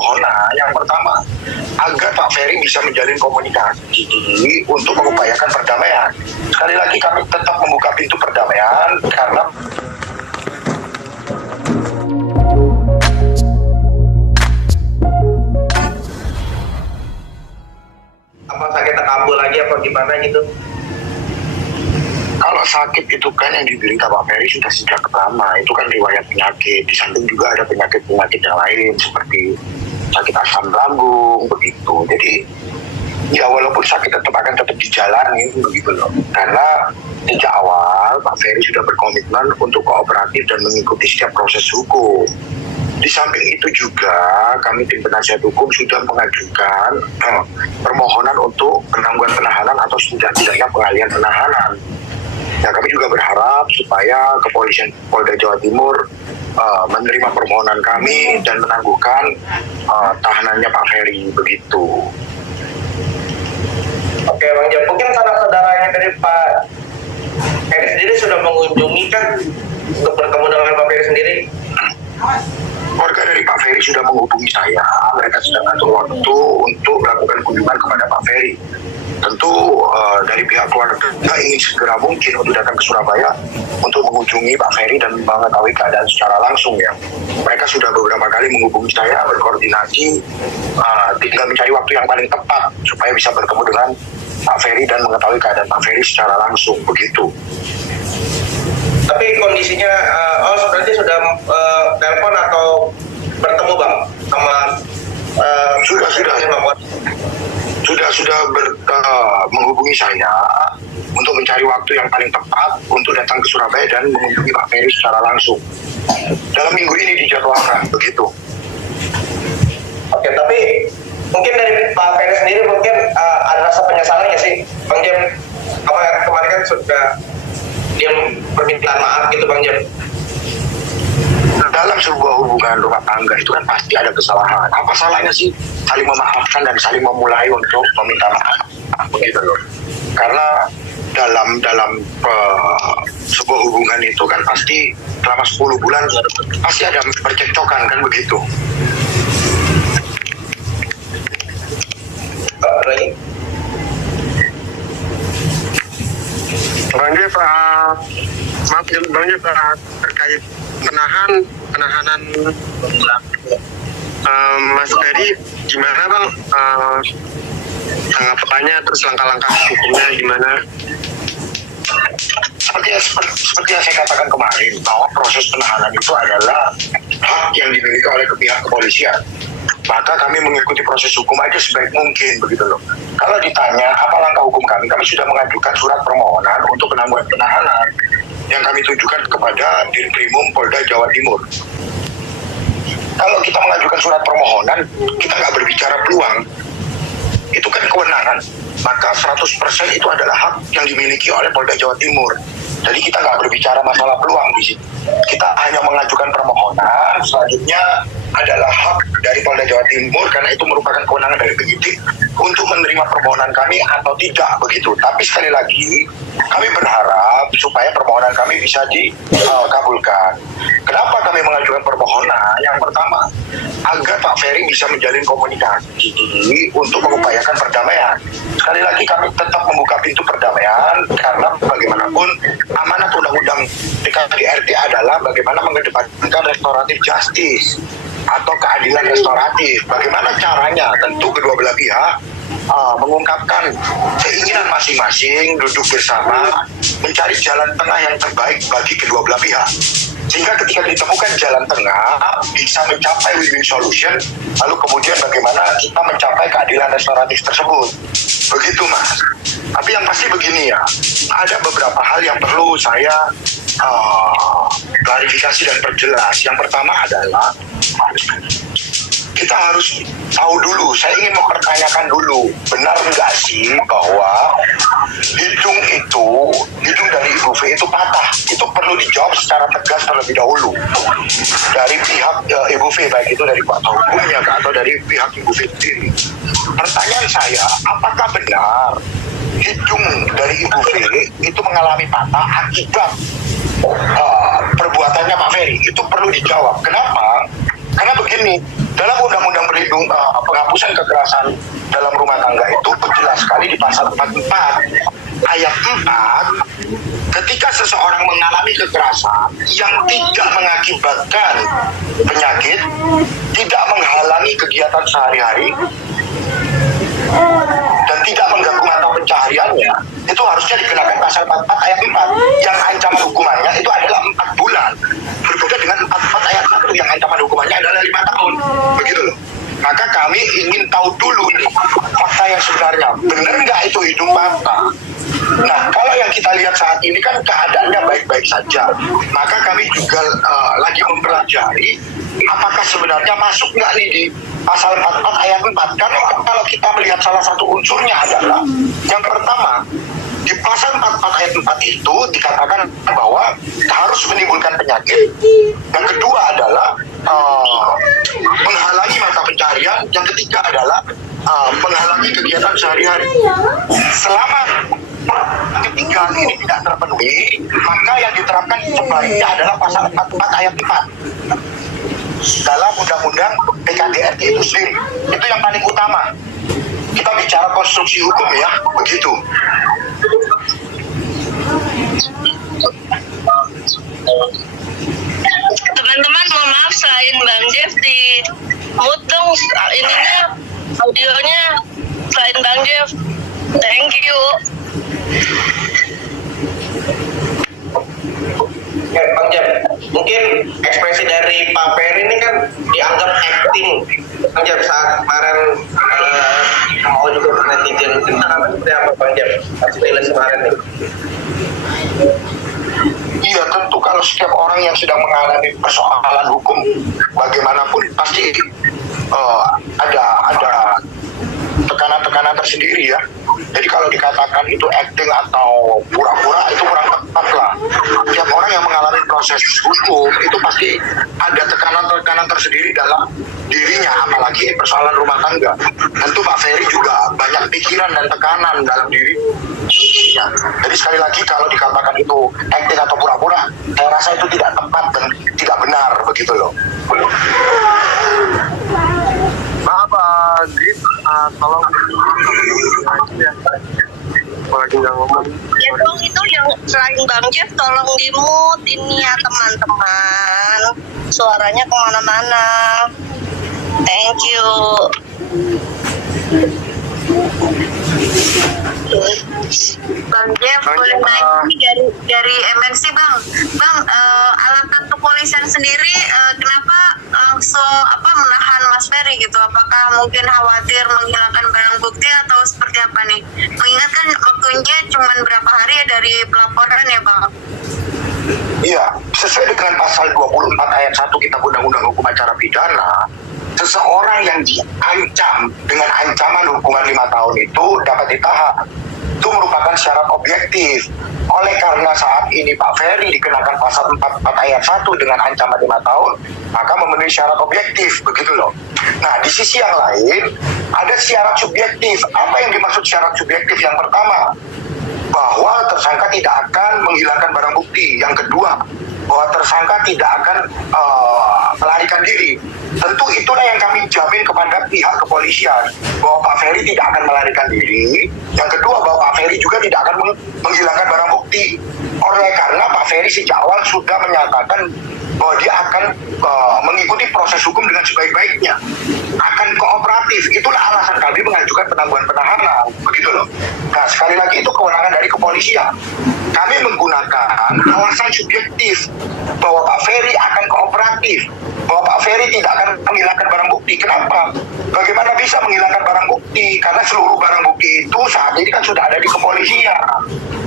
permohonan yang pertama agar Pak Ferry bisa menjalin komunikasi untuk mengupayakan perdamaian. Sekali lagi kami tetap membuka pintu perdamaian karena apa sakit kambuh lagi apa gimana gitu? kalau sakit itu kan yang diderita Pak Ferry sudah sejak lama, itu kan riwayat penyakit. Di samping juga ada penyakit-penyakit yang lain seperti sakit asam lambung begitu. Jadi ya walaupun sakit tetap dijalani begitu loh. Karena sejak awal Pak Ferry sudah berkomitmen untuk kooperatif dan mengikuti setiap proses hukum. Di samping itu juga kami tim penasihat hukum sudah mengajukan permohonan untuk penangguhan penahanan atau setidaknya pengalihan penahanan. Ya kami juga berharap supaya kepolisian Polda Jawa Timur menerima permohonan kami dan menangguhkan tahanannya Pak Ferry begitu. Oke Bang Jam, mungkin saudara-saudaranya dari Pak Ferry sendiri sudah mengunjungi kan untuk bertemu dengan Pak Ferry sendiri? Warga dari Pak Ferry sudah menghubungi saya, mereka sedang atur waktu untuk melakukan kunjungan kepada Pak Ferry. Tentu dari pihak keluarga ingin segera mungkin untuk datang ke Surabaya untuk mengunjungi Pak Ferry dan mengetahui keadaan secara langsung ya. Mereka sudah beberapa kali menghubungi saya, berkoordinasi, tinggal mencari waktu yang paling tepat supaya bisa bertemu dengan Pak Ferry dan mengetahui keadaan Pak Ferry secara langsung begitu. Tapi kondisinya, berarti sudah telepon atau bertemu Bang sama sudah menghubungi saya untuk mencari waktu yang paling tepat untuk datang ke Surabaya dan mengunjungi Pak Ferry secara langsung. Dalam minggu ini dijadwalkan begitu. Oke, tapi mungkin dari Pak Ferry sendiri mungkin ada rasa penyesalan ya sih Bang Jam? Kemarin kan sudah dia permintaan maaf gitu Bang Jam. Dalam sebuah hubungan rumah tangga itu kan pasti ada kesalahan. Apa salahnya sih saling memaafkan dan saling memulai untuk meminta maaf begitu loh. Karena dalam sebuah hubungan itu kan pasti selama 10 bulan pasti ada percekcokan kan begitu. Bang Jep, maaf Bang Jep, terkait penahanan Mas Ferry gimana Bang? Tanggapannya terus langkah-langkah hukumnya gimana? Seperti yang saya katakan kemarin bahwa proses penahanan itu adalah hak yang dimiliki oleh pihak kepolisian. Maka kami mengikuti proses hukum aja sebaik mungkin begitu loh. Kalau ditanya apa langkah hukum kami sudah mengajukan surat permohonan untuk penangguhan penahanan yang kami tujukan kepada Dirkrimum Polda Jawa Timur. Kalau kita mengajukan surat permohonan, kita nggak berbicara peluang, itu kan kewenangan. Maka 100% itu adalah hak yang dimiliki oleh Polda Jawa Timur. Jadi kita nggak berbicara masalah peluang di sini. Kita hanya mengajukan permohonan, selanjutnya adalah hak dari Polda Jawa Timur karena itu merupakan kewenangan dari penyidik untuk menerima permohonan kami atau tidak begitu. Tapi sekali lagi kami berharap supaya permohonan kami bisa dikabulkan. Kenapa kami mengajukan permohonan? Yang pertama agar Pak Ferry bisa menjalin komunikasi untuk mengupayakan perdamaian. Sekali lagi kami tetap membuka pintu perdamaian karena bagaimanapun amanat undang-undang PKDRT adalah bagaimana mengedepankan restoratif justice atau keadilan restoratif. Bagaimana caranya? Tentu kedua belah pihak mengungkapkan keinginan masing-masing, duduk bersama, mencari jalan tengah yang terbaik bagi kedua belah pihak. Sehingga ketika ditemukan jalan tengah, bisa mencapai win-win solution, lalu kemudian bagaimana kita mencapai keadilan restoratif tersebut. Begitu Mas. Tapi yang pasti begini ya, ada beberapa hal yang perlu saya klarifikasi dan perjelas. Yang pertama adalah kita harus tahu dulu, saya ingin mempertanyakan dulu, benar enggak sih bahwa hidung dari Ibu V itu patah? Itu perlu dijawab secara tegas terlebih dahulu dari pihak Ibu V, baik itu dari kuasa hukumnya atau dari pihak Ibu V sendiri. Pertanyaan saya, apakah benar hidung dari Ibu V itu mengalami patah akibat perbuatannya Pak Ferry? Itu perlu dijawab. Kenapa? Karena begini, Dalam Undang-Undang Penghapusan Kekerasan dalam Rumah Tangga itu jelas sekali di pasal 44 ayat 4, ketika seseorang mengalami kekerasan yang tidak mengakibatkan penyakit, tidak menghalangi kegiatan sehari-hari, dan tidak mengganggu mata pencahariannya, itu harusnya dikenakan pasal 44 ayat 4 yang ancaman hukumannya itu adalah 4 bulan. Berbeda dengan 44 ayat 1 yang ancaman hukumannya adalah 5 tahun. Begitu loh. Maka kami ingin tahu dulu nih fakta yang sebenarnya. Benar nggak itu hidung mata? Nah, kalau yang kita lihat saat ini kan keadaannya baik-baik saja. Maka kami juga lagi mempelajari apakah sebenarnya masuk nggak nih di pasal 44 ayat 4. Karena kalau kita melihat salah satu unsurnya adalah yang pertama, di pasal 44 ayat 4 itu dikatakan bahwa harus menimbulkan penyakit. Yang kedua adalah menghalangi mata pencaharian. Yang ketiga adalah menghalangi kegiatan sehari-hari. Selama ketiga ini tidak terpenuhi, maka yang diterapkan sebaiknya adalah pasal 44 ayat 4 dalam Undang-Undang PKDRT itu sendiri. Itu yang paling utama. Kita bicara konstruksi hukum ya, begitu. Teman-teman, mohon maaf, selain Bang Jeff di mute dong ininya, audionya, selain Bang Jeff. Thank you. Ya, Bang Jam, mungkin ekspresi dari Pak Ferry ini kan dianggap acting. Bang Jam, saat kemarin mau juga netizen mungkin tanggapan seperti apa Bang Jam? Rilis kemarin nih. Iya, tentu kalau setiap orang yang sedang mengalami persoalan hukum bagaimanapun pasti ada tekanan-tekanan tersendiri ya. Jadi kalau dikatakan itu acting atau pura-pura itu kurang tepat lah. Setiap orang yang mengalami proses hukum itu pasti ada tekanan-tekanan tersendiri dalam dirinya, apalagi persoalan rumah tangga. Tentu Pak Ferry juga banyak pikiran dan tekanan dalam diri. Ya, jadi sekali lagi kalau dikatakan itu acting atau pura-pura, saya rasa itu tidak tepat dan tidak benar begitu loh. Maaf, Grip, tolong lagi nggak ngomong. Ya dong, itu yang selain Bang Jeff tolong di mute ini ya teman-teman. Suaranya kemana-mana. Thank you. Bang Jeff, boleh naik dari MNC Bang. Bang, alasan kepolisian sendiri kenapa langsung menahan Mas Ferry gitu? Apakah mungkin khawatir menghilangkan barang bukti atau seperti apa nih? Mengingat kan waktunya cuma berapa hari ya dari pelaporan ya Bang? Iya, sesuai dengan pasal 24 ayat 1 Kitab Undang-Undang Hukum Acara Pidana, seseorang yang diancam dengan ancaman hukuman 5 tahun itu dapat ditahan. Itu merupakan syarat objektif. Oleh karena saat ini Pak Ferry dikenakan pasal 44 ayat 1 dengan ancaman 5 tahun, maka memenuhi syarat objektif, begitu loh. Nah, di sisi yang lain, ada syarat subjektif. Apa yang dimaksud syarat subjektif? Yang pertama, bahwa tersangka tidak akan menghilangkan barang bukti. Yang kedua, bahwa tersangka tidak akan melarikan diri. Tentu itulah yang kami jamin kepada pihak kepolisian, bahwa Pak Ferry tidak akan melarikan diri. Yang kedua, bahwa Pak Ferry juga tidak akan menghilangkan barang bukti. Oleh karena Pak Ferry sejak awal sudah menyatakan bahwa dia akan mengikuti proses hukum dengan sebaik-baiknya, akan kooperatif. Itulah alasan kami mengajukan penangguhan penahanan, begitu loh. Nah, sekali lagi itu kewenangan dari kepolisian. Kami menggunakan alasan subjektif bahwa Pak Ferry akan kooperatif, bahwa Pak Ferry tidak akan menghilangkan barang bukti. Kenapa? Bagaimana bisa menghilangkan barang bukti? Karena seluruh barang bukti itu saat ini kan sudah ada di kepolisian.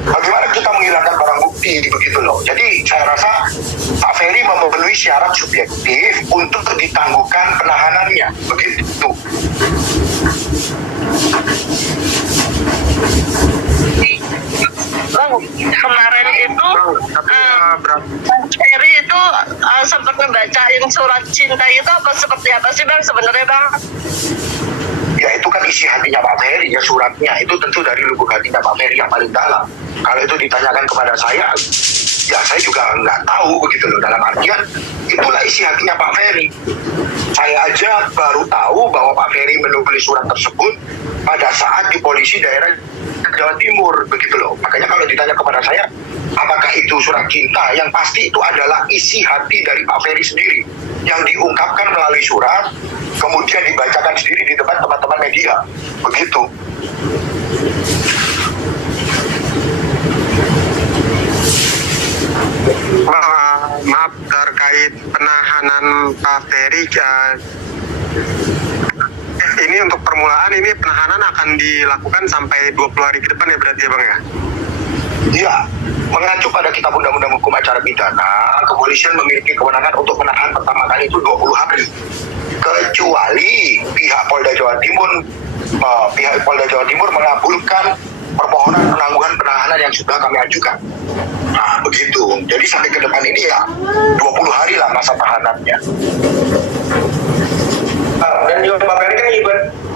Bagaimana kita menghilangkan barang bukti, begitu loh. Jadi saya rasa Pak Ferry memenuhi syarat subjektif untuk ditangguhkan penahanannya, begitu. Bang, kemarin itu Ferry itu sempat ngebacain surat cinta itu apa seperti apa sih Bang sebenarnya Bang? Ya itu kan isi hatinya Pak Ferry, ya suratnya itu tentu dari lubuk hatinya Pak Ferry yang paling dalam. Kalau itu ditanyakan kepada saya, ya saya juga nggak tahu begitu loh. Dalam artian itulah isi hatinya Pak Ferry. Saya aja baru tahu bahwa Pak Ferry menulis surat tersebut pada saat di polisi daerah Jawa Timur begitu loh. Makanya kalau ditanya kepada saya, apakah itu surat cinta? Yang pasti itu adalah isi hati dari Pak Ferry sendiri yang diungkapkan melalui surat, kemudian dibacakan sendiri di depan teman-teman media. Begitu. Maaf terkait penahanan Pak Ferry, ini untuk permulaan ini penahanan akan dilakukan sampai 20 hari ke depan ya berarti ya Bang ya? Iya, mengacu pada Kitab Undang-Undang Hukum Acara Pidana, kepolisian memiliki kewenangan untuk menahan pertama kali itu 20 hari. Kecuali pihak Polda Jawa Timur mengabulkan permohonan penangguhan penahanan yang sudah kami ajukan. Nah, begitu. Jadi sampai ke depan ini ya 20 hari lah masa tahanannya. Dan juga Pak Ferry kan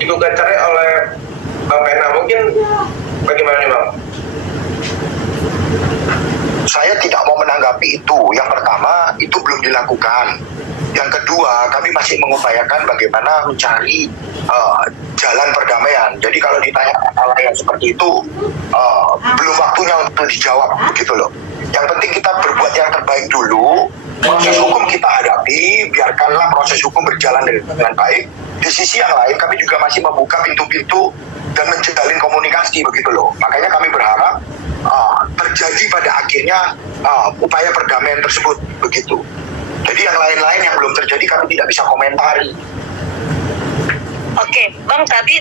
digugat cerai oleh Bang Pena. Mungkin bagaimana nih Bang? Saya tidak mau menanggapi itu. Yang pertama, itu belum dilakukan. Yang kedua, kami masih mengupayakan bagaimana mencari jalan perdamaian. Jadi kalau ditanya hal yang seperti itu, belum waktunya untuk dijawab, begitu loh. Yang penting kita berbuat yang terbaik dulu. Proses hukum kita hadapi, biarkanlah proses hukum berjalan dengan baik. Di sisi yang lain, kami juga masih membuka pintu-pintu dan menjalin komunikasi, begitu loh. Makanya kami berharap terjadi pada akhirnya upaya perdamaian tersebut, begitu. Jadi yang lain-lain yang belum terjadi kami tidak bisa komentari. Oke, Bang, tadi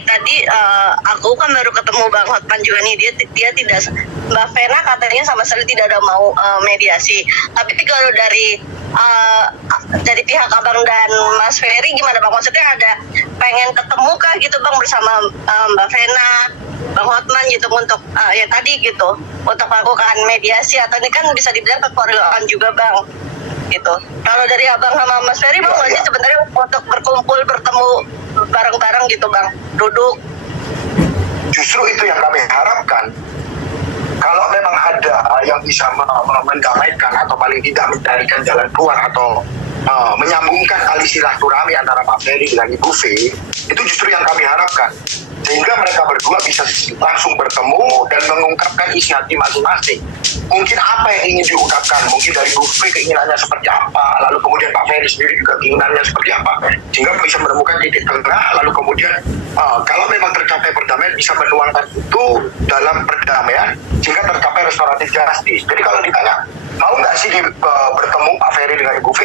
aku kan baru ketemu Bang Hotman juga nih, dia tidak, Mbak Vena katanya sama sekali tidak ada mau mediasi. Tapi kalau dari pihak Abang dan Mas Ferry gimana Bang? Maksudnya ada pengen ketemu kah gitu Bang bersama Mbak Vena, Bang Hotman gitu untuk ya tadi gitu untuk melakukan mediasi, atau ini kan bisa dibilang kekeluargaan juga Bang? Gitu. Kalau dari Abang sama Mas Ferry Bang masih sebenarnya untuk berkumpul bertemu bareng-bareng gitu Bang, duduk. Justru itu yang kami harapkan. Kalau memang ada yang bisa mendamaikan atau paling tidak mencarikan jalan keluar atau menyambungkan tali silaturahmi antara Pak Ferry dengan Ibu V, itu justru yang kami harapkan. Sehingga mereka berdua bisa langsung bertemu dan mengungkapkan isi hati masing-masing. Mungkin apa yang ingin diungkapkan, mungkin dari Bu V keinginannya seperti apa, lalu kemudian Pak Ferry sendiri juga keinginannya seperti apa, sehingga bisa menemukan titik tengah, lalu kemudian kalau memang tercapai perdamaian bisa menuangkan itu dalam perdamaian sehingga tercapai restoratif justice. Jadi kalau ditanya mau nggak sih bertemu Pak Ferry dengan Ibu V,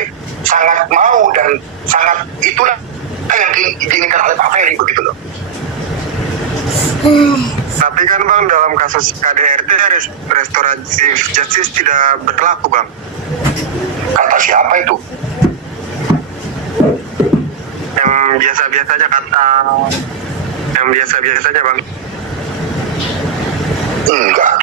sangat mau dan sangat itulah yang diinginkan oleh Pak Ferry, begitu loh. Tapi kan Bang, dalam kasus KDRT restoratif justice tidak berlaku Bang. Kata siapa itu? Yang biasa-biasanya Bang. Enggak.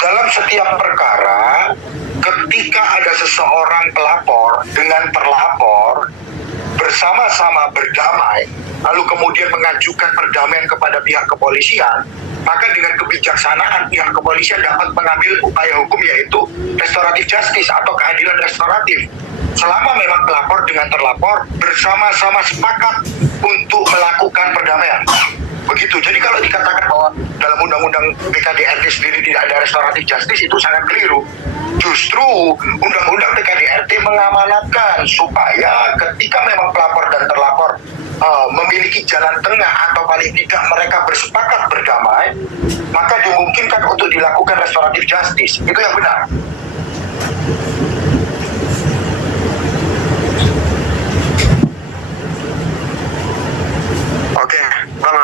Dalam setiap perkara, ketika ada seseorang pelapor dengan terlapor bersama-sama berdamai, lalu kemudian mengajukan perdamaian kepada pihak kepolisian, maka dengan kebijaksanaan pihak kepolisian dapat mengambil upaya hukum, yaitu restoratif justice atau keadilan restoratif. Selama memang pelapor dengan terlapor bersama-sama sepakat untuk melakukan perdamaian. Begitu. Jadi kalau dikatakan bahwa dalam undang-undang PKDRT sendiri tidak ada restoratif justice, itu sangat keliru. Justru undang-undang PKDRT mengamanatkan supaya ketika memang pelapor dan terlapor memiliki jalan tengah atau paling tidak mereka bersepakat berdamai, maka dimungkinkan untuk dilakukan restoratif justice. Itu yang benar. Oke, Bang,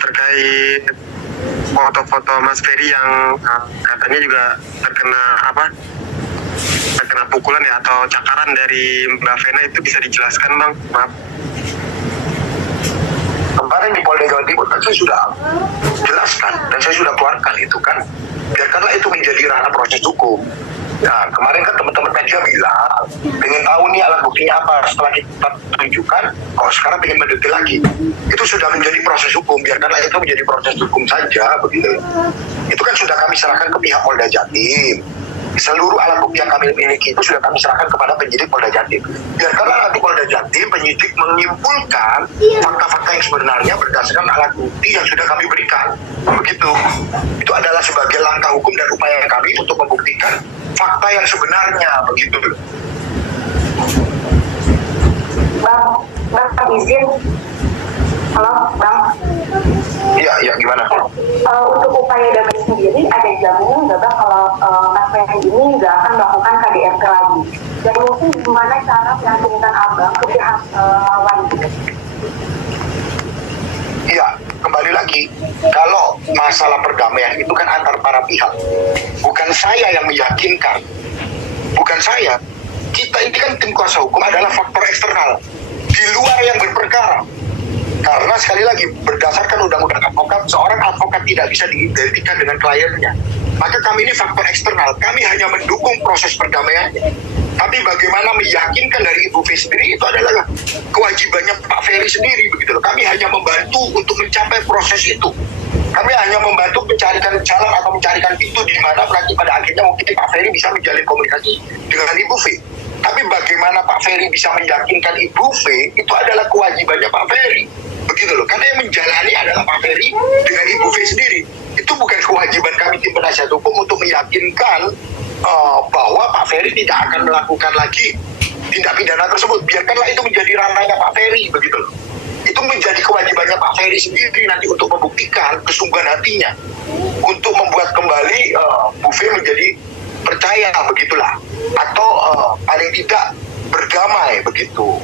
terkait foto-foto Mas Ferry yang katanya juga terkena pukulan ya atau cakaran dari Mbak Vena, itu bisa dijelaskan Bang? Maaf. Kemarin di Polda Jawa Timur kan saya sudah jelaskan dan saya sudah keluarkan itu kan. Biarkanlah itu menjadi ranah proses hukum. Nah, kemarin kan teman-teman media bilang, pengen tahu nih alat buktinya apa. Setelah kita tunjukkan, kok sekarang pengen mendetail lagi. Itu sudah menjadi proses hukum, biarkanlah itu menjadi proses hukum saja, begitu. Itu kan sudah kami serahkan ke pihak Polda Jatim. Seluruh alat bukti yang kami miliki itu sudah kami serahkan kepada penyidik Polda Jatim. Biarkanlah nanti Polda Jatim, penyidik menyimpulkan fakta-fakta yang sebenarnya berdasarkan alat bukti yang sudah kami berikan. Begitu. Itu adalah sebagai langkah hukum dan upaya kami untuk membuktikan fakta yang sebenarnya, begitu. Bang, izin. Halo, Bang. Iya, gimana? Untuk upaya damai sendiri, ada jaminan nggak Bang kalau Mas Ferry ini nggak akan melakukan KDRT lagi? Dan mungkin gimana cara meyakinkan Abang ke pihak lawan? Iya, kembali lagi, kalau masalah perdamaian itu kan antar para pihak. Bukan saya yang meyakinkan. Bukan saya. Kita ini kan tim kuasa hukum adalah faktor eksternal. Di luar yang berperkara. Karena sekali lagi, berdasarkan undang-undang advokat, seorang advokat tidak bisa diidentikan dengan kliennya. Maka kami ini faktor eksternal. Kami hanya mendukung proses perdamaiannya. Tapi bagaimana meyakinkan dari Ibu V sendiri itu adalah kewajibannya Pak Ferry sendiri, begitu loh. Kami hanya membantu untuk mencapai proses itu. Kami hanya membantu mencarikan jalan atau mencarikan pintu di mana nanti pada akhirnya mungkin Pak Ferry bisa menjalin komunikasi dengan Ibu V. Tapi bagaimana Pak Ferry bisa meyakinkan Ibu V itu adalah kewajibannya Pak Ferry, begitu loh. Karena yang menjalani adalah Pak Ferry dengan Ibu V sendiri. Itu bukan kewajiban kami tim penasihat hukum untuk meyakinkan bahwa Pak Ferry tidak akan melakukan lagi tindak pidana tersebut. Biarkanlah itu menjadi ranahnya Pak Ferry, begitu loh. Itu menjadi kewajibannya Pak Ferry sendiri nanti untuk membuktikan kesungguhan hatinya untuk membuat kembali Bu V menjadi percaya, begitulah, atau paling tidak berdamai, begitu.